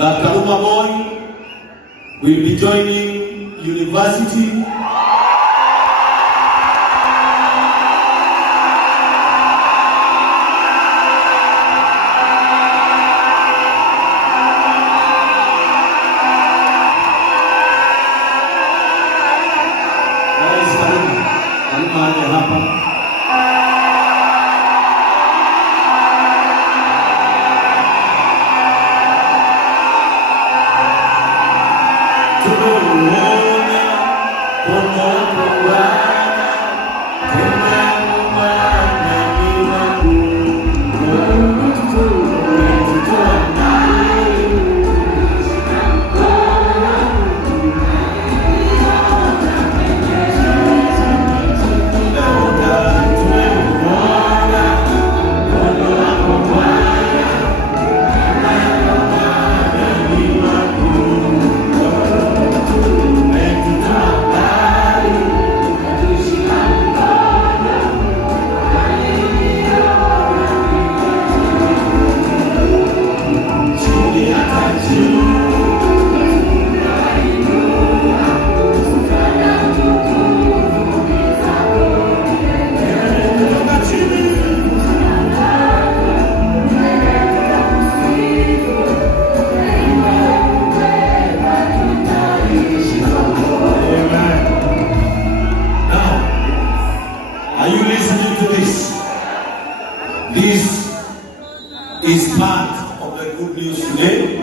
that Kaluma Boy will be joining university. This is part of the good news today.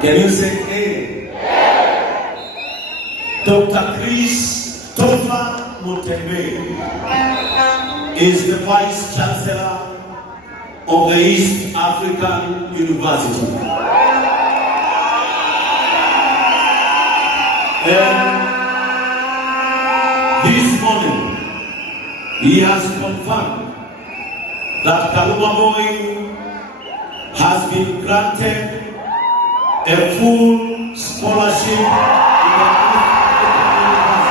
Can you say amen? Dr. Christopher Mutembe is the Vice Chancellor of the East African University. And this morning, he has confirmed that Kaluma Boy has been granted a full scholarship in the university.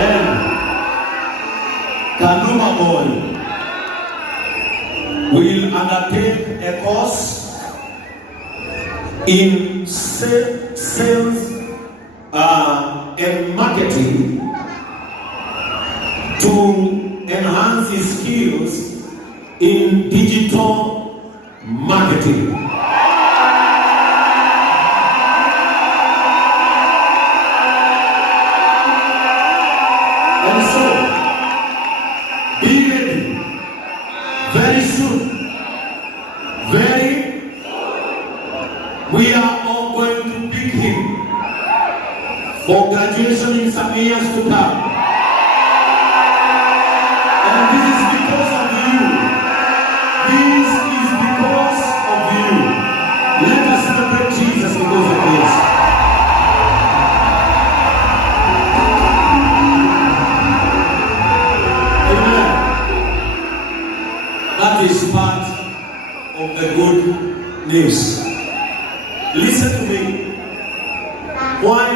And Kaluma Boy will undertake a course in sales and marketing to enhance his skills in digital marketing. And so, be ready. Very soon, we are all going to pick him for graduation in some years to come. And this is because of you. This is because of you. Let us celebrate Jesus because of this. Amen. That is part of the good news. Listen to me. Why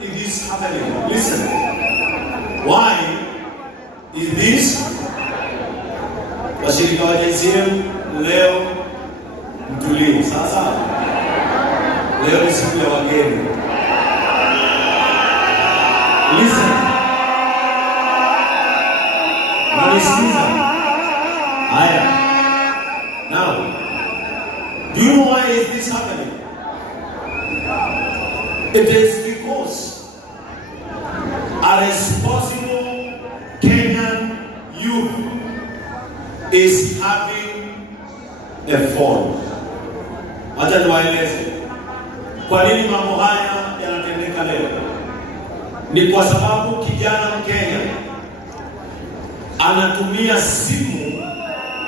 is this happening? Listen. Why is this? Washirika wa jinsia leo mtulie. Sasa leo ni siku ya wageni. Listen. Unanisikiza? Haya. Now, do you know why is this happening? It is because a responsible Kenyan youth is having a fall. Acha niwaeleze kwa nini mambo haya yanatendeka leo. Ni kwa sababu kijana Mkenya anatumia simu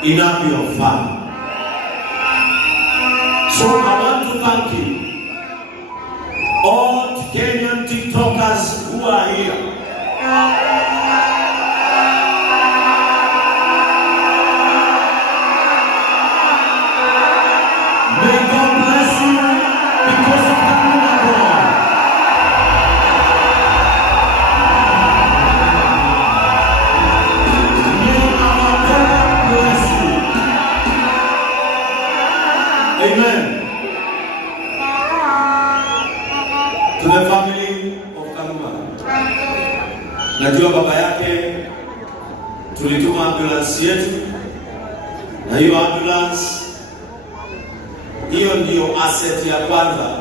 inavyofaa. So I want to thank you, all Kenyan TikTokers who are here. May God bless you. Najua baba yake tulituma ambulance yetu, na hiyo ambulance hiyo ndio asset ya kwanza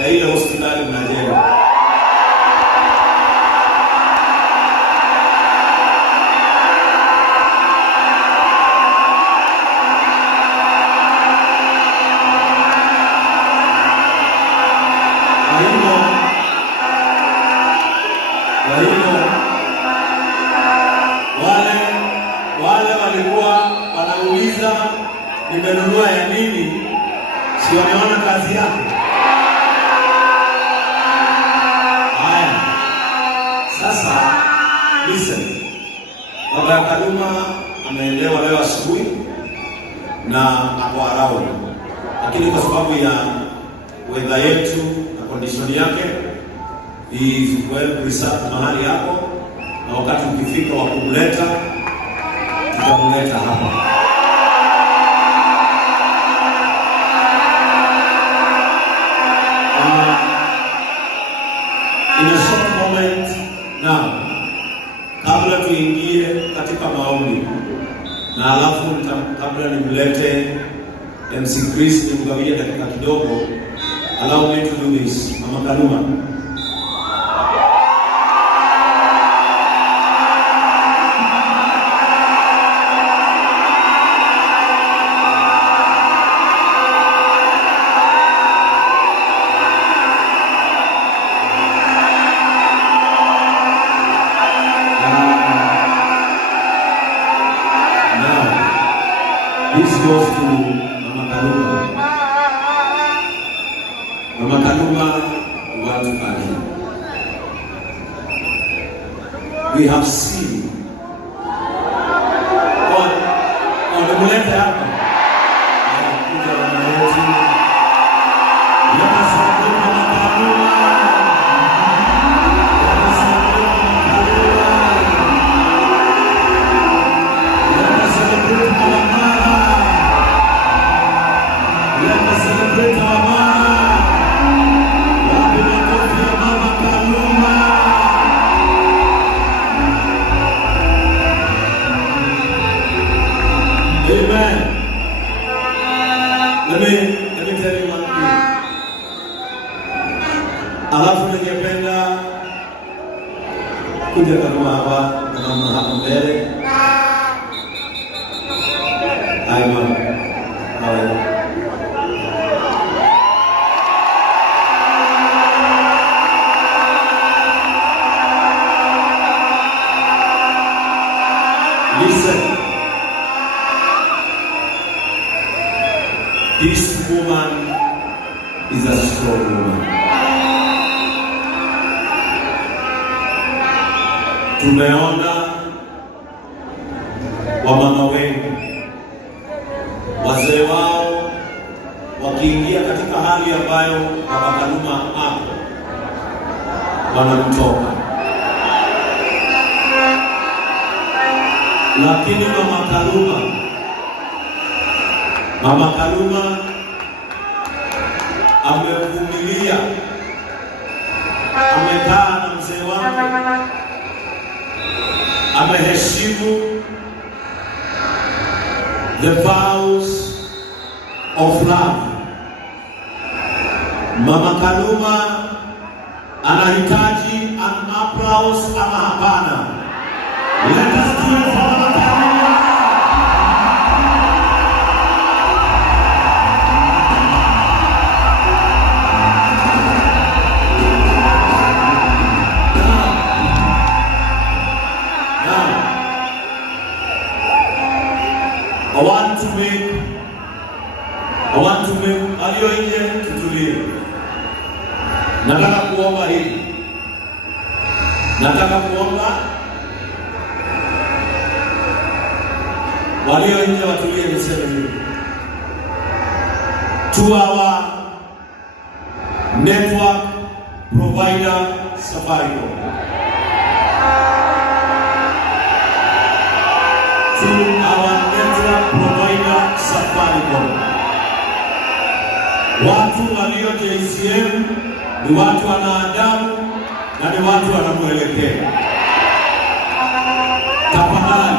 ya ile hospitali mnajenga. Wale walikuwa wanauliza nimenunua ya nini, si wameona kazi yake. Haya, sasa listen, baba ya Kaluma ameelewa leo asubuhi na ako around, lakini kwa sababu ya weather yetu na condition yake is well preserved mahali hapo, na wakati ukifika wa kumleta tutamleta hapa. In a short moment now, kabla tuingie katika maombi na alafu kabla nimlete MC Chris nimgawie dakika kidogo, allow me to do this. Mama Kaluma, this goes to Mama Kaluma. Mama Kaluma, what are you? We have seen on the mulete hapa. Let us celebrate Mama Kaluma. Let us celebrate Mama Kaluma. Let us celebrate our mama. Wapi makofi ya Mama Kaluma. Amen. Let me tell you one thing. Alafu ningependa kuja Kaluma hapa na mama hapa mbele. Hi mama. How are you? Listen, this woman is a strong woman. Tumeona wamama wengi, wazee wao wakiingia katika hali ambayo Mama Kaluma hapo wanamtoka. Lakini Mama Kaluma amevumilia, amekaa na mzee wake, ameheshimu the vows of love. Mama Kaluma anahitaji an applause ama hapana? Let us do it for Mama Kaluma. I want to make aliyo nje tutulie. Nataka kuomba hivi. Nataka kuomba walio nje watulie, niseme hivi. To our network provider Safaricom, to our network provider Safaricom. Watu walio JCM ni watu wana adabu na ni watu wanamwelekea. tafadhali,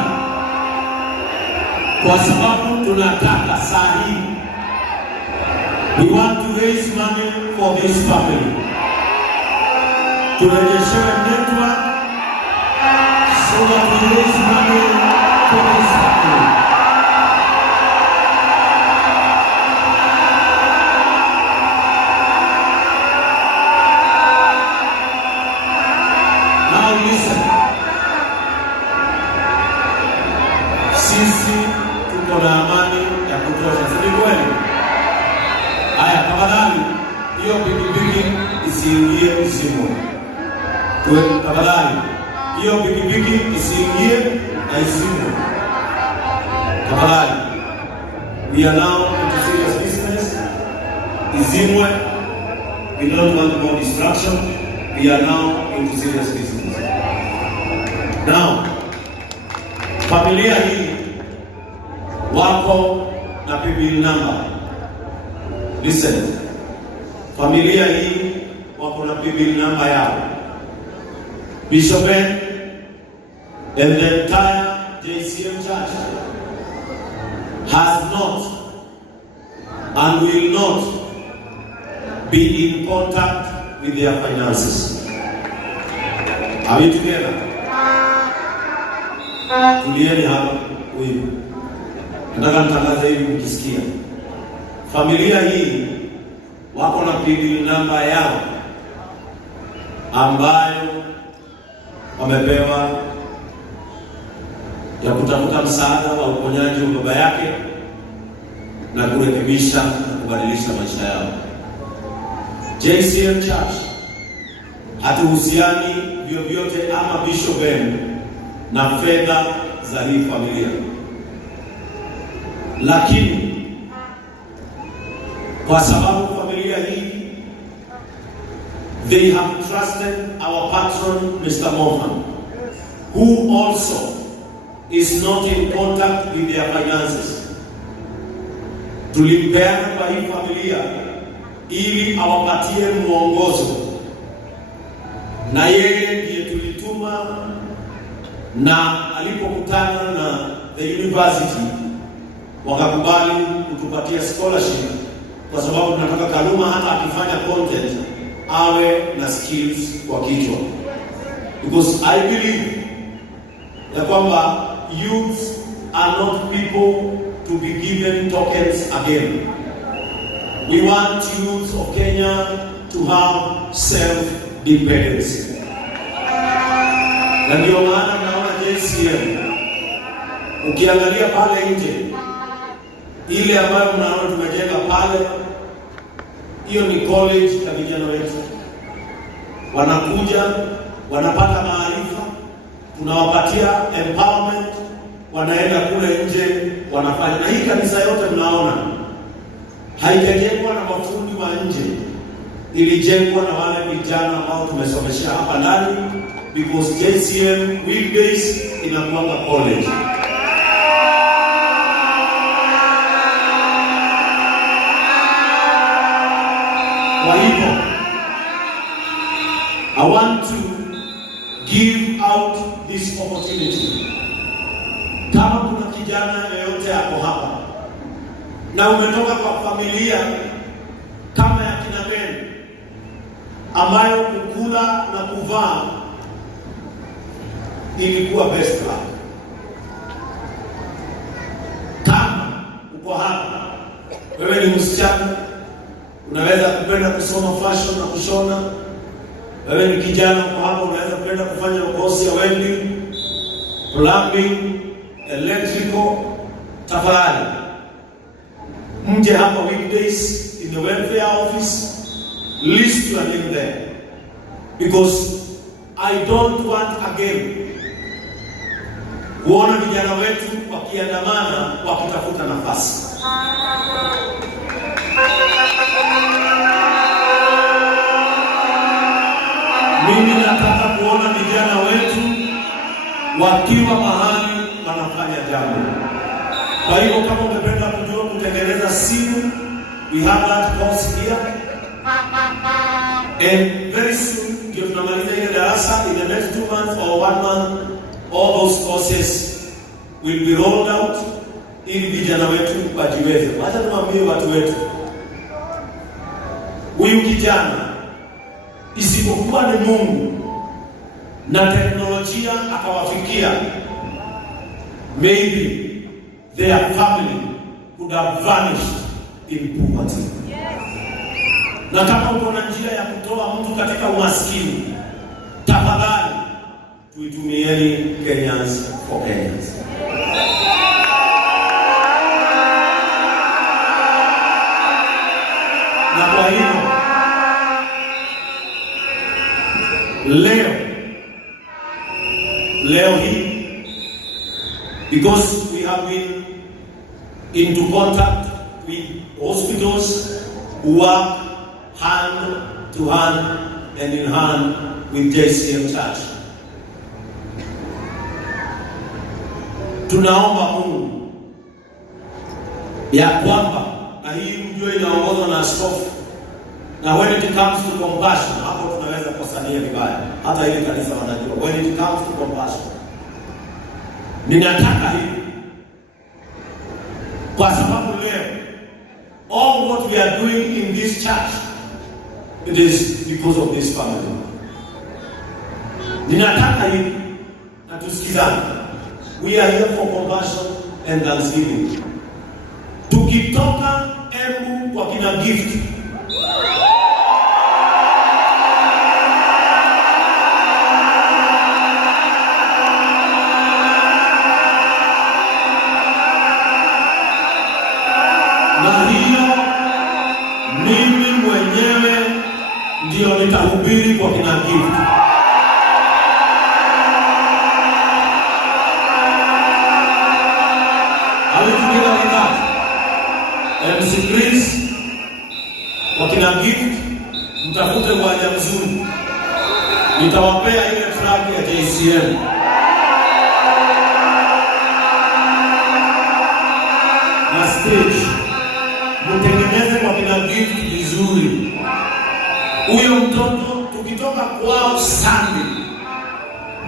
kwa sababu tunataka saa hii, we want to raise money for this family. Turejeshewe network so that we raise money for this family. Now listen. Sisi tuko na amani ya kutosha, si kweli? Haya, tafadhali hiyo pikipiki isiingie Isimu. Tafadhali hiyo pikipiki isiingie na Isimu. Tafadhali. We are now into serious business. Izimwe, we don't want more distraction. We are now into serious business. Now, familia hii wako na PBL number. Listen. Familia hii wako na PBL number yao. Bishop Ben and the entire JCM Church has not and will not be in contact with their finances. Are we together? Tulieni hapa huyu. Nataka nitangaze hivi mkisikia. Familia hii wako na PBL namba yao ambayo wamepewa ya kutafuta msaada wa uponyaji wa baba yake na kurekebisha na kubadilisha maisha yao. JCM Church hatuhusiani vyovyote ama Bishop Ben na fedha za hii familia, lakini kwa sababu familia hii they have trusted our patron Mr. Mohan, who also is not in contact with their finances. Tulimpeana kwa hii familia ili awapatie mwongozo, na yeye ndiye tulituma, na alipokutana na the university wakakubali kutupatia scholarship, kwa sababu tunataka Kaluma hata akifanya content awe na skills kwa kichwa, because I believe ya kwamba youths are not people to be given tokens again. We want youth of Kenya to have self-dependence. Na ndio maana naona JCM, ukiangalia pale nje, ile ambayo mnaona tumejenga pale, hiyo ni college ya vijana wetu. Wanakuja, wanapata maarifa, tunawapatia empowerment, wanaenda kule nje, wanafanya. Na hii kanisa yote mnaona haijajengwa na mafundi wa nje, ilijengwa na wale vijana ambao tumesomesha hapa ndani, because JCM weekdays inakuanga college. Kwa hivyo, I want to give out this opportunity. Kama kuna kijana yeyote hapo hapa na umetoka kwa familia kama ya kina Ben ambayo kukula na kuvaa ilikuwa best luck, kama uko hapa wewe ni msichana, unaweza kupenda kusoma fashion na kushona, wewe ni kijana uko hapa unaweza kupenda kufanya kozi ya welding, plumbing, electrical, tafadhali mje hapa weekdays in the welfare office, list your name there, because I don't want again kuona vijana wetu wakiandamana wakitafuta nafasi. Mimi nataka kuona vijana wetu wakiwa mahali wanafanya jambo. Kwa hiyo kama umependa kujua kutengeneza simu, we have that course here. And very soon, ndio tunamaliza ile darasa, in the next 2 months or 1 month, all those courses will be rolled out ili vijana wetu wajiweze. Wacha tumwambie watu wetu, huyu kijana isipokuwa ni Mungu na teknolojia akawafikia, maybe their family could have vanished in poverty. Na kama uko na njia ya kutoa mtu katika umaskini, tafadhali tuitumieni Kenyans for Kenyans. Na kwa hiyo leo hii, because we have been into contact with hospitals who work hand to hand and in hand with JCM Church, tunaomba Mungu ya kwamba, na hii mjue inaongozwa na askofu, na when it comes to compassion, hapo tunaweza kosania vibaya, hata ile kanisa wanajua, when it comes to compassion, ninataka hivi, kwa sababu leo all what we are doing in this church, it is because of this family. Ninataka hivi na tusikizane, we are here for compassion and thanksgiving. Tukitoka Embu kwa kina Gift, na hiyo mimi mwenyewe ndio nitahubiri kwa kina Gift. MC Chris wakina Gift, mtafute uwanja mzuri, nitawapea ile track ya JCM. Na stage mtengeneze kwa kina Gift vizuri. Huyo mtoto tukitoka kwao Sunday,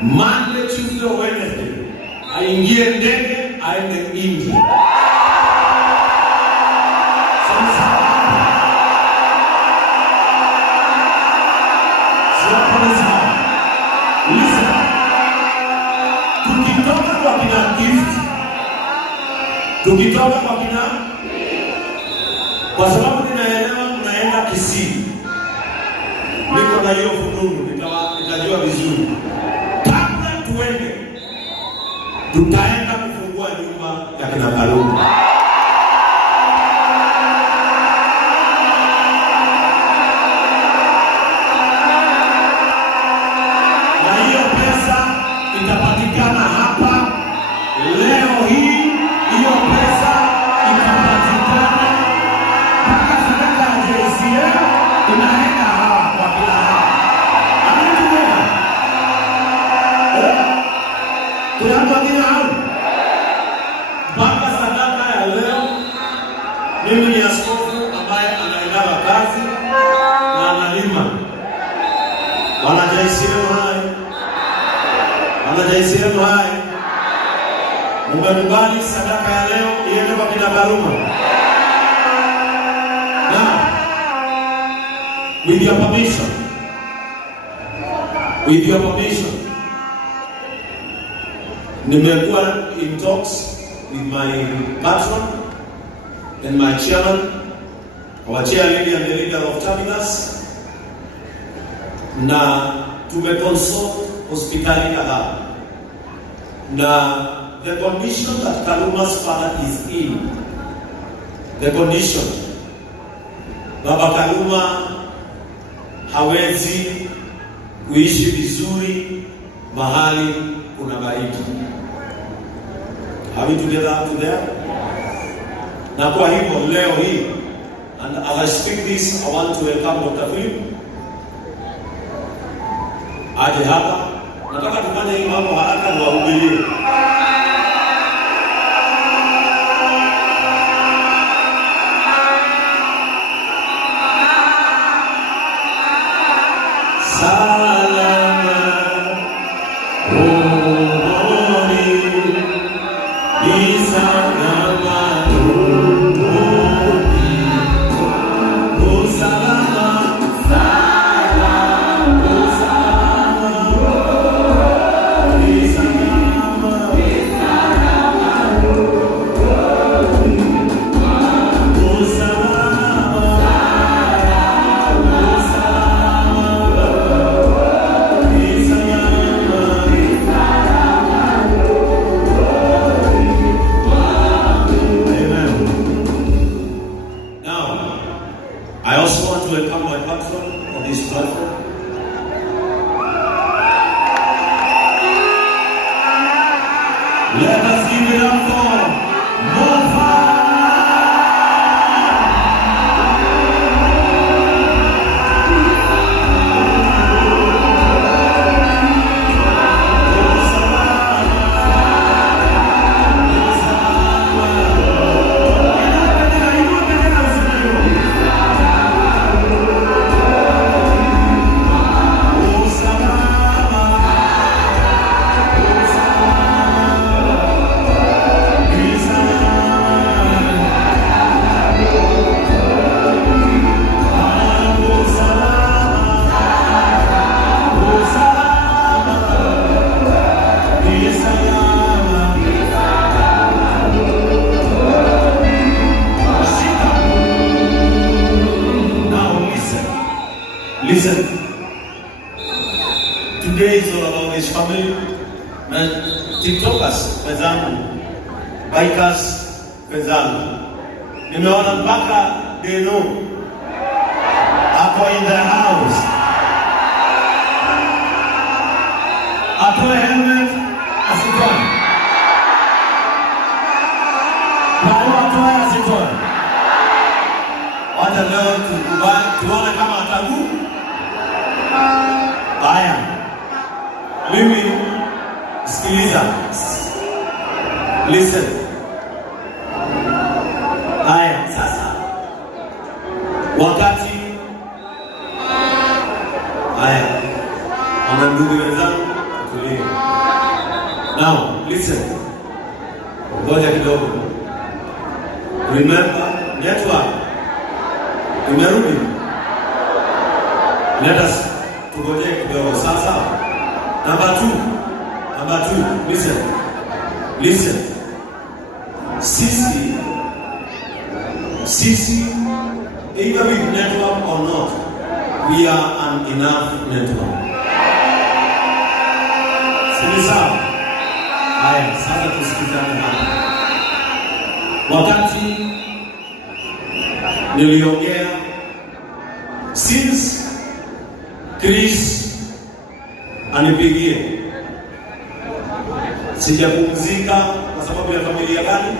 Monday, Tuesday, Wednesday aingie ndege aende India. Tukitoka kwa kina, kwa sababu ninaelewa tunaenda Kisii, niko na hiyo fununu, nitajua vizuri. Kabla tuende, tutaenda kufungua nyumba ya kina Kaluma. Na hiyo pesa itapatikana hapa leo hii. Hiyo pesa itapatikana mpaka sadaka ya JCM inaenda hawa kwa kila hawa. Anatuona tunapatia hao mpaka sadaka ya leo. Mimi ni askofu ambaye anaendana kazi na analima. Wana JCM hai, wana JCM hai, umekubali sadaka ya leo iende kwa kina Kaluma. Now, with your permission, nimekuwa in talks with my patron and my chairman, our chair lady and the leader of Terminus, na tumeconsult hospitali kadhaa, na the condition that Kaluma's father is in, the condition, Baba Kaluma hawezi kuishi vizuri mahali kuna baridi. Are we together up to there? Na kwa hivyo leo hii, and as I speak this, I want to welcome Dr. Philip aje hapa. Nataka tufanye hii mambo haraka na wahubirie. also want to welcome my patron on this platform. Let us give it up for Nova. Listen, today is all about this family. TikTokers wenzangu, bikers wenzangu, nimeona mpaka Deno ako in the house, atoe helmet asitoe, atoe asitoe. Wacha leo tukubali tuone kama atagu. Haya, mimi sikiliza, listen. Haya, sasa wakati haya ana ndugu wenzangu, tulie. Now listen, ngoja kidogo. Remember, network imerudi. Let us tugoje kidogo sasa. Number two, listen. Sisi, either with network or not, we are an enough network. Sasa, haya, sasa tusikizane hapa. Wakati niliongea since Chris anipigie, sijapumzika kwa sababu ya familia gani?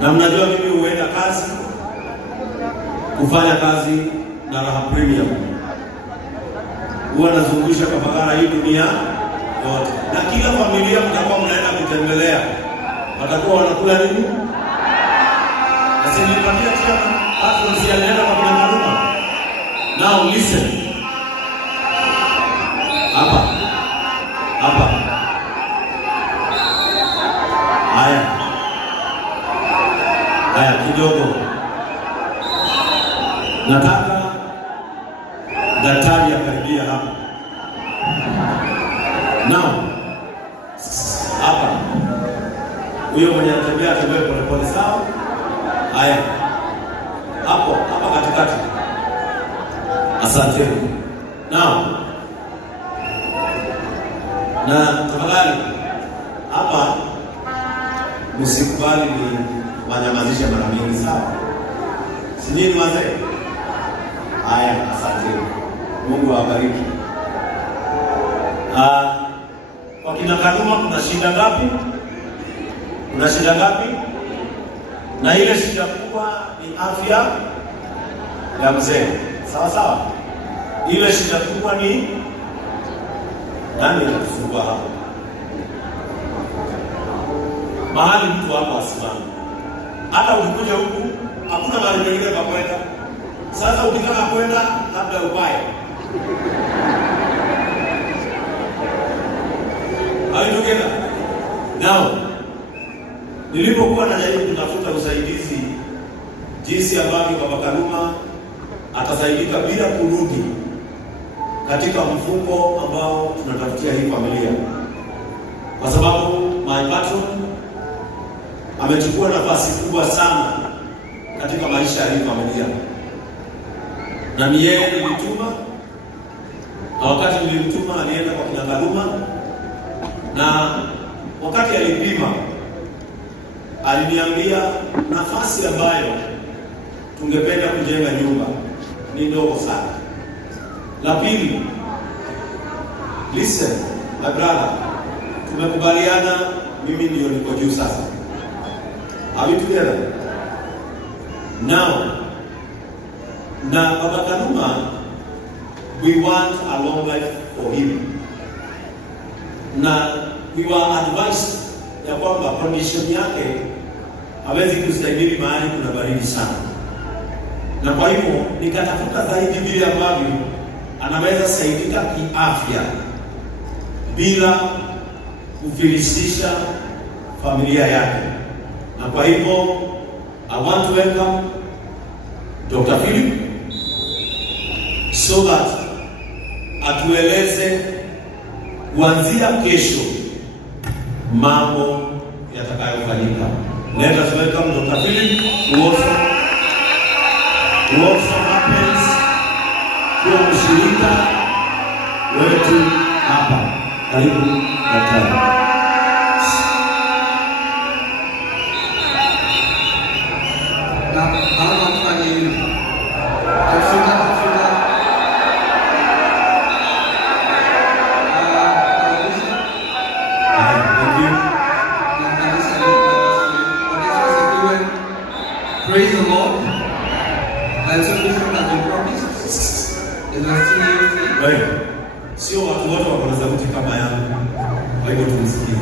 Na mnajua mimi huenda kazi, kufanya kazi na Raha Premium. Huwa nazungusha Kapagara hii dunia yote. Na kila familia mtakuwa mnaenda kutembelea, watakuwa wanakula nini? Na sinipatia chama, hata msialienda kwa kuna maruma. Now listen. Hapa. Haya kidogo. Nataka daktari akaribia hapa. Now. Hapa. Huyo mwenye anatembea pole sawa? Haya. Hapa katikati. Asante. Now. Na tafadhali hapa msikubali ni wanyamazisha mara mingi sawa? Si nini wazee? Haya, asante. Mungu awabariki. Kwa kina Kaluma kuna shida ngapi? Kuna shida ngapi? Na ile shida kubwa ni afya ya mzee. Sawa? Ile shida kubwa ni nani anasumbua hapo? Mahali mtu hapo asimame. Hata ukikuja huku hakuna mahali pengine pa kwenda. Sasa ukitaka kwenda labda ubaya. Haitokea. Now, nilipokuwa najaribu kutafuta usaidizi jinsi ambavyo Baba Kaluma atasaidika bila kurudi katika mfuko ambao tunatafutia hii familia, kwa sababu my patron amechukua nafasi kubwa sana katika maisha ya hii familia, na ni yeye nilituma, na wakati nilimtuma alienda kwa kina Kaluma, na wakati alipima aliniambia nafasi ambayo tungependa kujenga nyumba ni ndogo sana. La pili, listen my brother, tumekubaliana mimi ndio niko juu sasa. Are we together? Now, na Baba Kaluma, we want a long life for him. Na we were advised ya kwamba condition yake hawezi kustahimili mahali kuna baridi sana, na kwa hivyo nikatafuta zaidi vile ambavyo anaweza saidika kiafya bila kufilisisha familia yake. Na kwa hivyo I want to welcome Dr. Philip so that atueleze kuanzia kesho mambo yatakayofanyika. Let us welcome Dr. Philip who also happens kuwa mshirika wetu hapa. Karibu daktari. Praise the Lord. And so this one has been promised. Is a COC. Wewe sio watu wote wako na sauti kama yangu. Kwa hivyo tumsikie.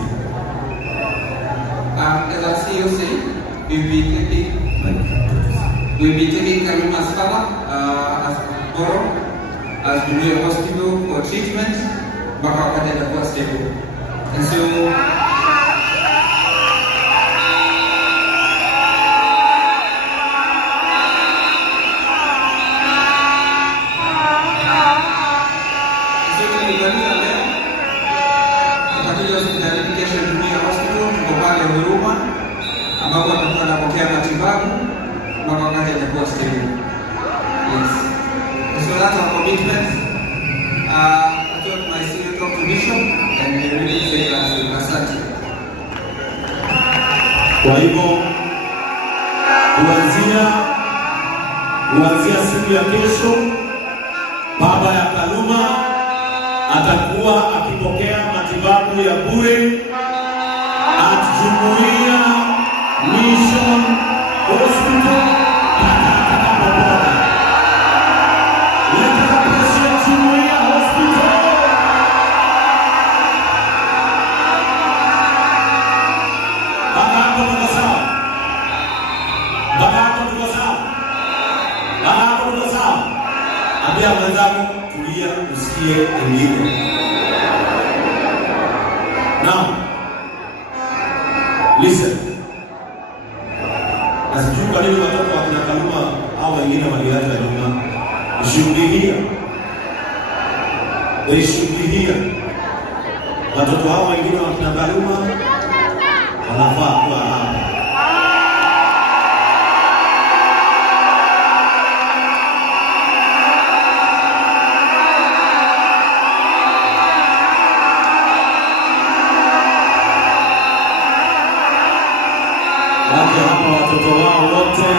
As a COC, we'll be taking Kaluma's father as Boro as to a hospital for treatment, but wakati atakuwa stable. And so ambapo atakuwa anapokea matibabu mpaka wakati atakuwa stable. Yes. So that's our commitment. I told my senior doctor Bishop and they really say asante. Kwa hivyo kuanzia siku ya kesho baba ya Kaluma atakuwa akipokea matibabu ya bure at Jumuiya Mission Hospital Pakataka. Let us appreciate Jumuiya Hospital. Bagapo tuko sawa. Ambia mwenzako tulia usikie wengine. Now, listen. Nasijui kwa nini watoto wa kina Kaluma au wengine waliacha nyuma. They should be here. Watoto hao wengine wa kina Kaluma wanafaa kuwa hapa. Waje hapa watoto wao wote.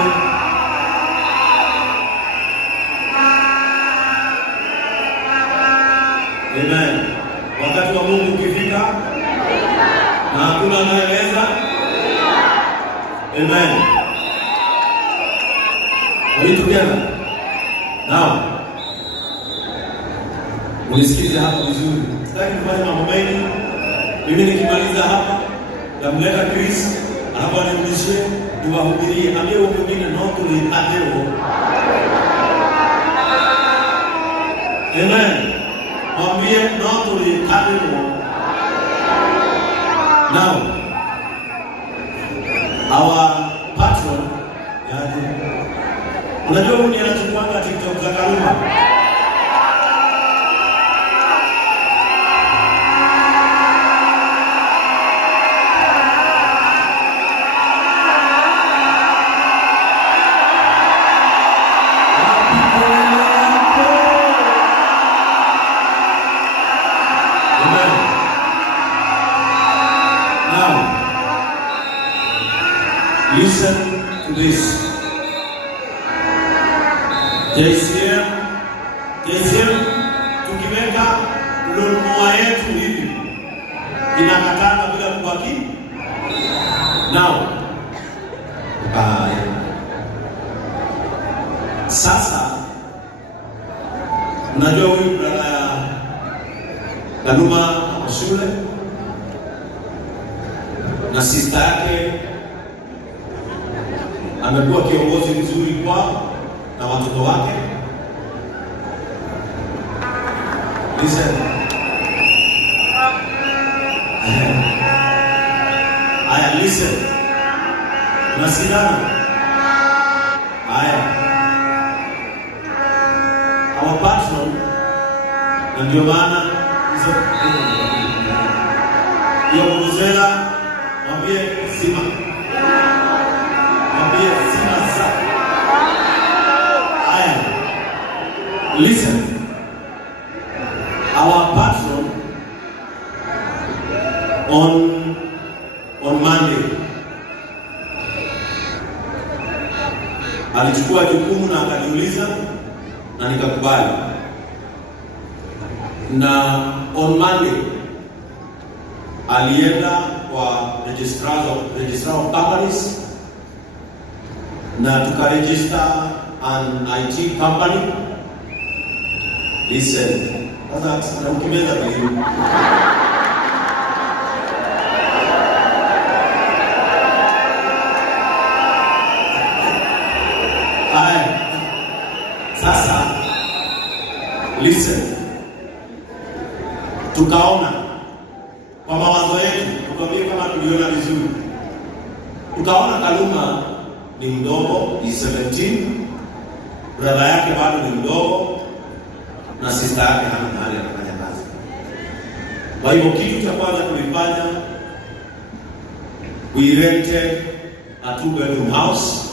Amen. Wakati wa Mungu ukifika na hakuna anayeweza. Amen. Are we together? Now, unisikize hapa vizuri. Sitaki kufanya mambo mengi. Mimi nikimaliza hapa namleta Chris hapa nimlishe niwahubirie. Ambie wewe mwingine noko liadeo. Amen. Mwambie noko liadeo. Now, our patron, unajua huyu anachukuanga TikTok za Kaluma. Listen to this. JCM JCM tukiweka lulumua yetu hivi inakatana bila kubaki. Now sasa mnajua huyu brada ya Kaluma shule na sister yake amekuwa kiongozi mzuri kwao na watoto wake. Listen. Aya, listen. Unasikana? Aya. Our patron, na ndio maana hiyo kuzela mwambie sima. Mwambie sima sa. Aya. Listen. Our patron on Monday alichukua jukumu na akaniuliza na nikakubali. Na on Monday alienda kwa registrar of companies na tukaregister an IT company. Listen, sasa naukimeza vizuri. Sasa listen, tukaona kwa mawazo yetu, tukaambia kama tuliona vizuri, tukaona Kaluma ni mdogo, ni 17, brother yake bado ni mdogo, na sister yake hana mahali ya kufanya kazi. Kwa hivyo kitu cha kwanza tulifanya, we rented a 2-bedroom house.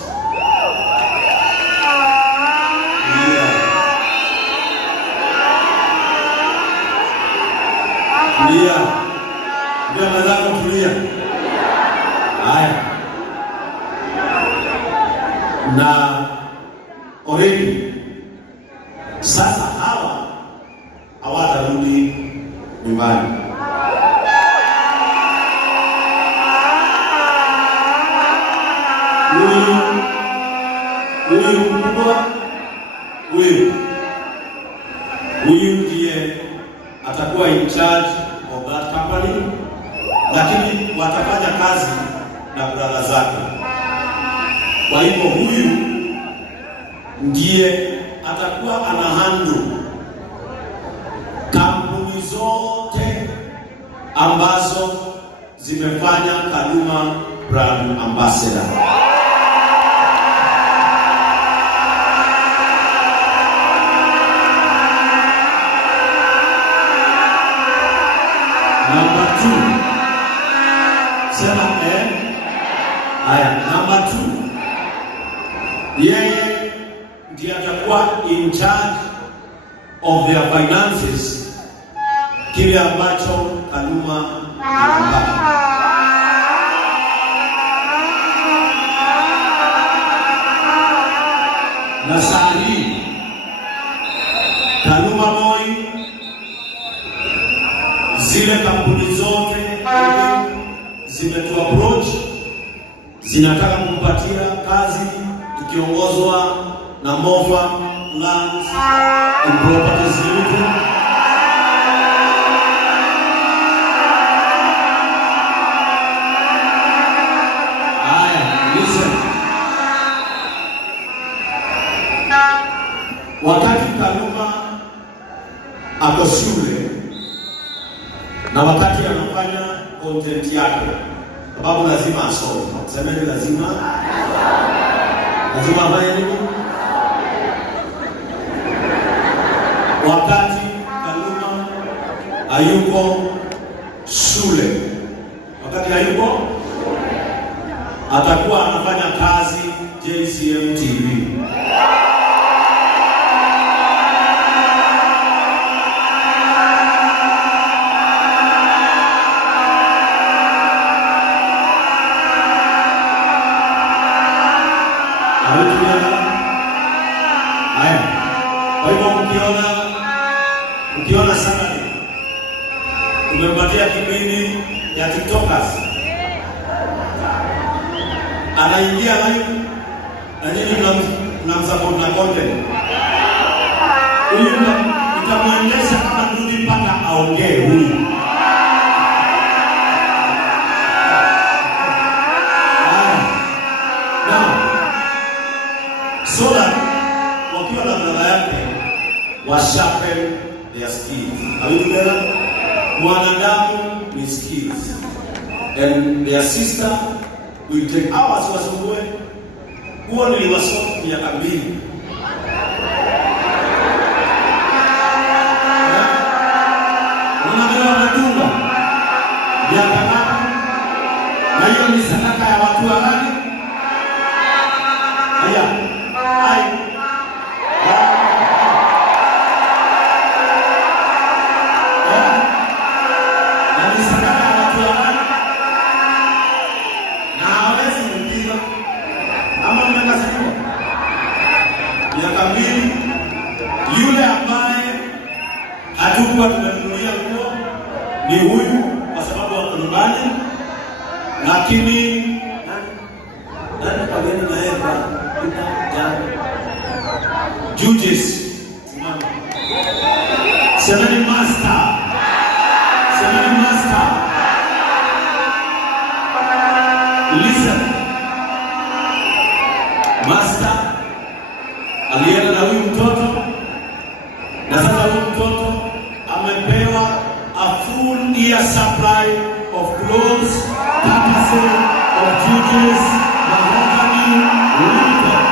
Ndio mazao tulia. Haya. Na already sasa hawa hawatarudi nyumbani. Huyu mkubwa huyu ndiye atakuwa in charge of that company, lakini watafanya kazi na brother zake. Kwa hivyo huyu ndiye atakuwa ana handle kampuni zote ambazo zimefanya Kaluma brand ambassador. Number 2. Sema haya, number 2. Yeye ndiye atakuwa in charge of their finances, kile ambacho Kaluma anapata. Na saa hii Kaluma Boy, zile kampuni zote zimetu approach, zinataka kumpatia kazi, tukiongozwa na Mova Lands and Properties Limited. Listen. Wakati Kaluma ako shule na wakati anafanya content yake, sababu lazima asome. Semeni lazima afanye nini? Wakati Kaluma hayuko shule, atakuwa anafanya kazi JCM TV. Haya, kwa hivyo mkiona Ukiona sana umempatia kipindi ya TikTokers, anaingia live na nyinyi mnamsupport na content. Huyu utamwendesha kama ndudi mpaka aongee huyu. So that wakiwa na brother yake wa sharpen their skills. Are you together? Mwanadamu ni skills. And their sister will take hours wasumbue. Huo niliwasoma miaka 2. Unaelewa madunga? Miaka 8. Na hiyo ni sadaka ya watu wa nani? Haya. Miaka 2, yule ambaye hatukuwa tumenunulia nguo ni huyu kwa sababu wa nyumbani, lakini nani pageni na yeye kwa Judges. Simama. Semeni master. Semeni master. Listen. Master alienda na huyu mtoto, na sasa huyu mtoto amepewa a full year supply of clothes, courtesy of Judges Mahogany Limited.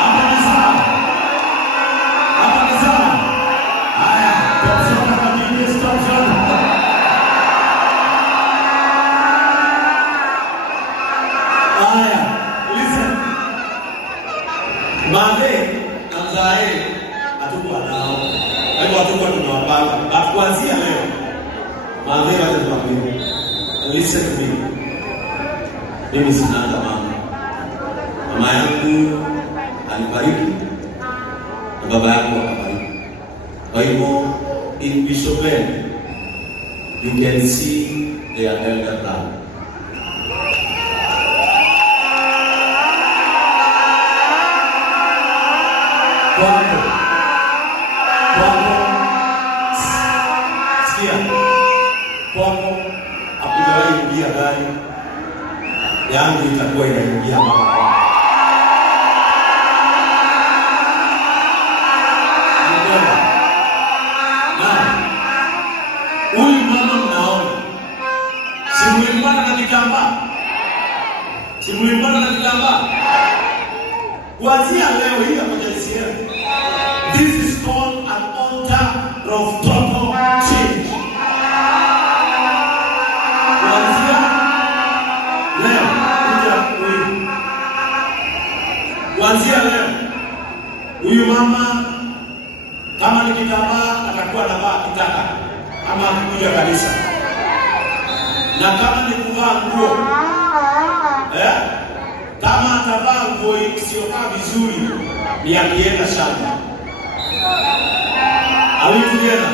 Hapa ni sawa. Haya, tupsoma kwa Judges, tupsoma. Haya, listen. Mame na mzae hatukuwa nao. Hapo hatukuwa tunawapanga. Kuanzia leo mame wacha tukwambie. Listen to me. Mimi sina mama. Mama yangu alifariki na baba yangu akafariki. Kwa hivyo in Bishop Ben you can see their elder brother. Kwako hakujawahi ingia gari yangu, itakuwa inaingia mara kwa mara. Huyu mama mnaona, simulimpana na kitambaa, simulimpana na kitambaa. Kuanzia leo hii hapa Jalisia, this is called an altar of total change. Kuanzia leo huyu mama kama ni kitambaa atakuwa anavaa kitaka ama akikuja kanisa, na kama ni kuvaa nguo kama atavaa nguo isiyokaa vizuri ni akienda shamba. Alituona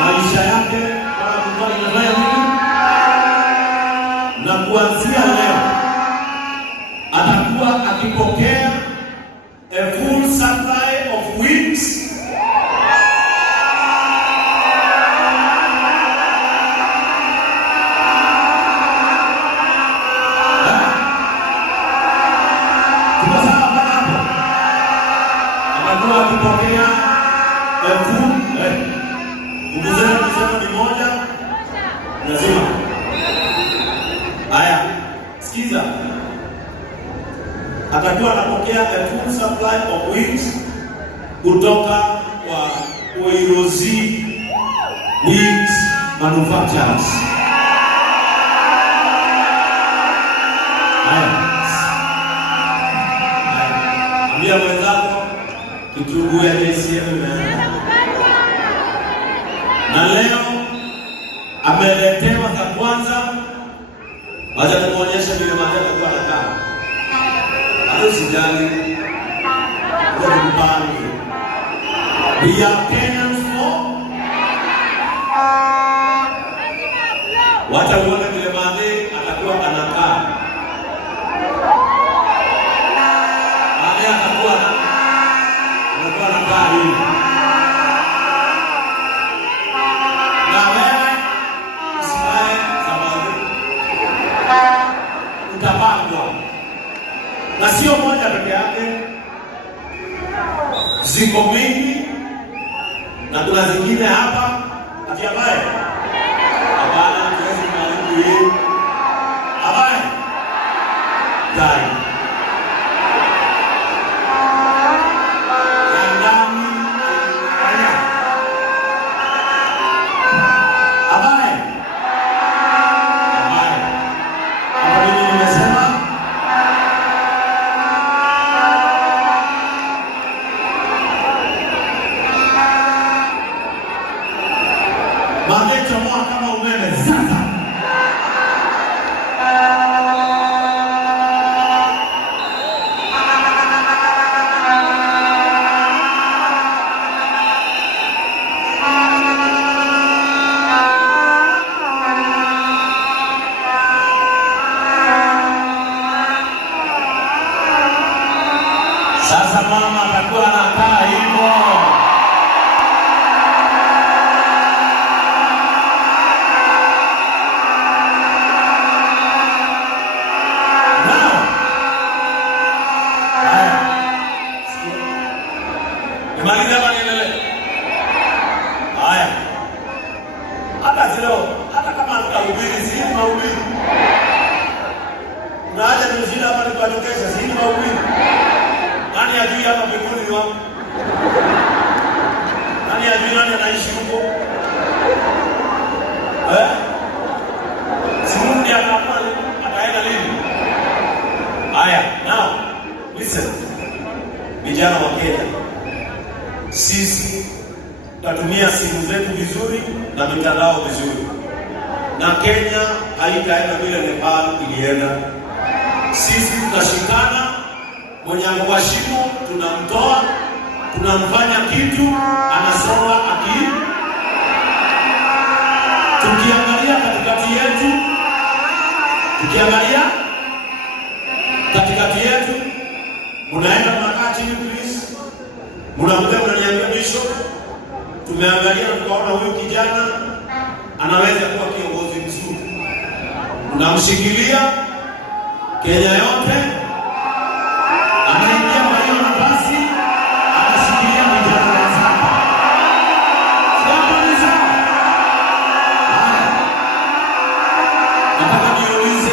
maisha yake kama kulikuwa inafanya nini, na kuanzia leo atakuwa akipokea a full supply of wigs, atakuwa akipokea a full kusema ni moja lazima. Haya, sikiza. Atakuwa anapokea a full supply of wigs kutoka kwa Oirozi Wigs Manufacturers. Ambia mwenzako kitunguu ya JCM imeanza. Na leo ameletewa za kwanza. Wacha tumuonyeshe vile magari alikuwa anakaa. Hapo sijali. Ndio kupani. We are Kenyans for. Wacha uone vile Madhe atakuwa anakaa. Madhe atakuwa anakaa hivi. Na wewe usivae za Madhe. Utapangwa. Na sio moja peke yake. Ziko mingi. Na kuna zingine hapa ati ambaye hapana tuwezi karibu hii ambaye dai ndani aya ambaye hapa mimi nimesema Madhe chomoa kama umeme sasa. Sasa mama atakuwa anakaa hivyo. Haya. Hata kama tutahubiri si mahubiri. Unaacha ndio hapa ni kuadokesha si mahubiri. Nani ajui hapa mbinguni ni wapi? Nani ajui nani anaishi huko? Simundi ataenda lini? Haya, now listen. Vijana wa Kenya. Sisi tutatumia simu zetu vizuri na mitandao vizuri. Na Kenya haitaenda vile Nepal ilienda. Sisi tutashikana, mwenye kwa shimo tunamtoa, tunamfanya kitu, anasoma akili. Tukiangalia katikati yetu, munaenda mnakaa chini please. Mnakuja mnaniambia Bishop, tumeangalia na tukaona huyu kijana anaweza kuwa kiongozi mzuri. Mnamshikilia Kenya yote, anaingia kwa hiyo nafasi, anashikilia vijana wenzake. Hapo ni sawa. Nataka niulize,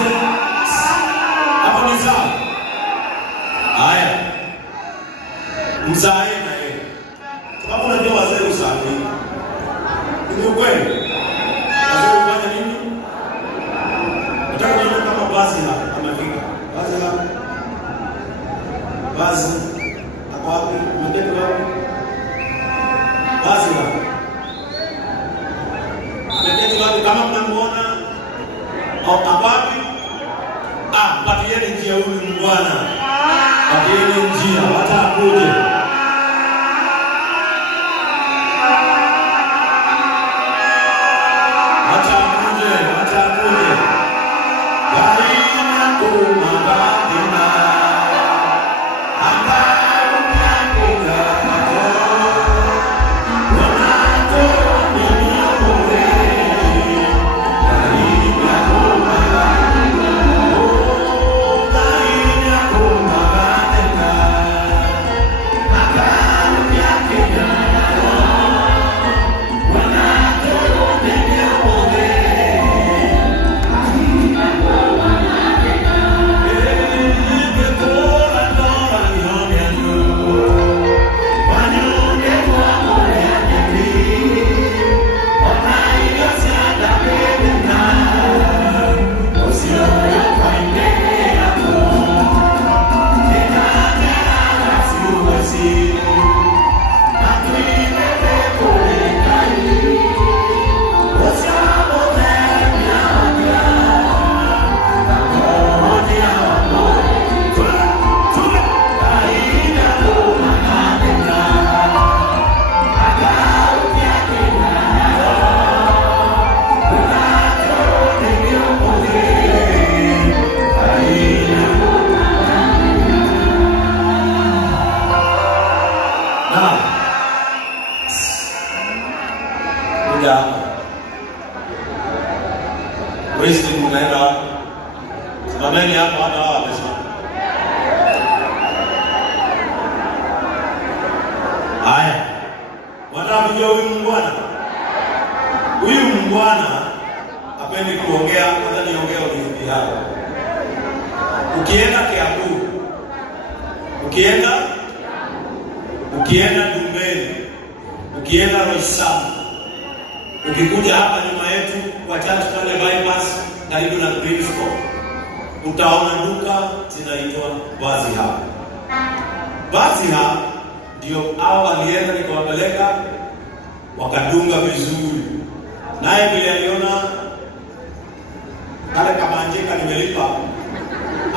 hapo ni sawa? Haya. Mzae na yeye. Kama unajua wazee usafi. Ni ukweli. Wazee ufanya nini? Nataka nione kama basi hapa amefika. Basi hapo hapo mtende wapi? Basi hapo. Mtende wapi kama mnamuona? Au wapi? Patieni njia huyu bwana. Patieni njia hata akuje. Hata akuje. Kristo mnaenda simameni hapo hata hawa wamesema. Haya. Wanamjua huyu mbwana. Huyu mbwana hapendi kuongea, hata niongea ulizi yao. Ukienda Kiambu, ukienda Dumbeni, ukienda Roysambu, ukikuja hapa nyuma yetu kwa church pale bypass karibu na Greensport, utaona duka zinaitwa Baziha. Baziha ndio hao walienda nikawapeleka wakadunga vizuri. Naye vile aliona kale kama njeka nimelipa,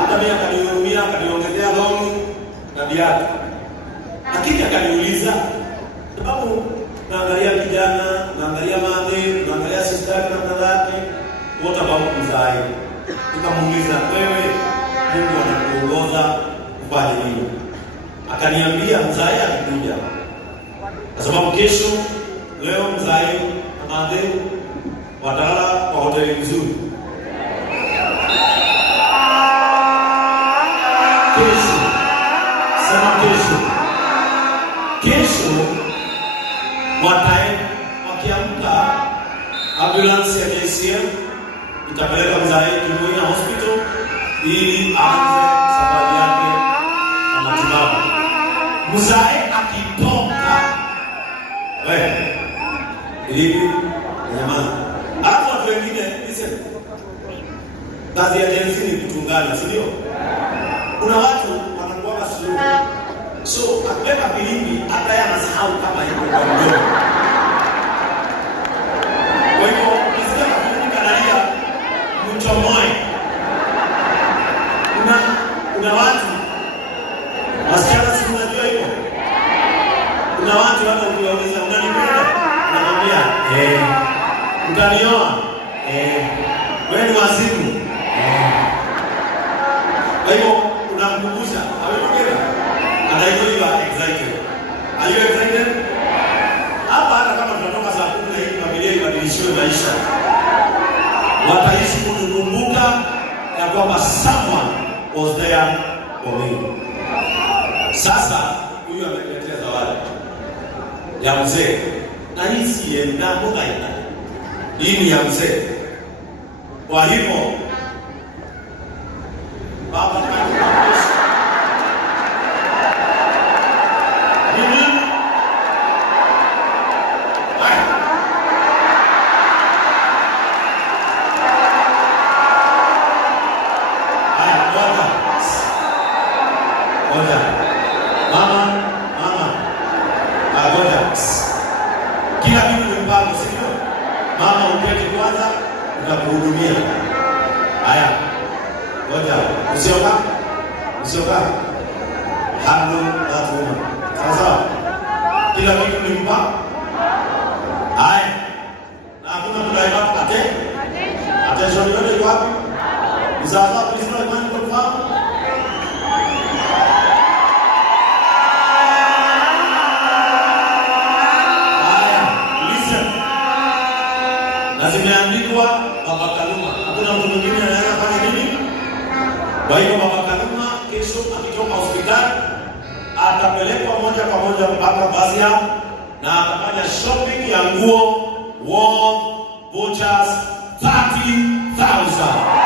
hata mimi akanihurumia, akaniongezea loan na viatu. Lakini akaniuliza, sababu naangalia kijana, naangalia mami, naangalia sister yake na dada yake, wote ambao mzai. Nikamuuliza, wewe Mungu anakuongoza kufanya nini? Akaniambia mzai atakuja. Kwa sababu kesho, leo mzai na mami watalala kwa hoteli nzuri. Kesho wakiamka ambulance ya KCM itapeleka mzai Kimoina Hospital ili aanze safari yake ya matibabu. Mzai akitoka ili nyamaza. Alafu watu wengine listen. Kazi ya jenzi ni kutungana, si ndio? Kuna watu wanakuwa slow. So, akibeba bilimi hata yeye anasahau kama yuko kwa mdomo. Kwa hiyo, ukisikia bilimi kanalia mchomoe. Kuna watu wasichana si unajua hivyo. Kuna watu hata ukiwauliza unanipenda? Unamwambia, utanioa? Wewe ni wazimu. Kwa hiyo, unamkumbusha, hawezi and I know you are excited. Are you excited? Hapa hata kama tunatoka saa 10 hii familia ibadilishiwe maisha. Wataishi kukumbuka ya kwamba someone was there for me. Sasa huyu ameletea zawadi ya mzee. Na hii si enda mbona ina. Hii ni ya mzee. Kwa hivyo baba kila kitu ni mpango, sio? Mama uketi kwanza, utakuhudumia. Haya. Ngoja, usioka. Handle that woman. Sasa, kila kitu ni mpango. Haya. Na hakuna kudaiwa attention yote iko wapi? Mzazi please no man confirm. Zimeandikwa Baba Kaluma. Hakuna mtu mwingine anaweza fanya nini? Kwa hiyo Baba Kaluma kesho akitoka hospitali atapelekwa moja kwa moja mpaka Baziha na atafanya shopping ya nguo worth vouchers 30,000.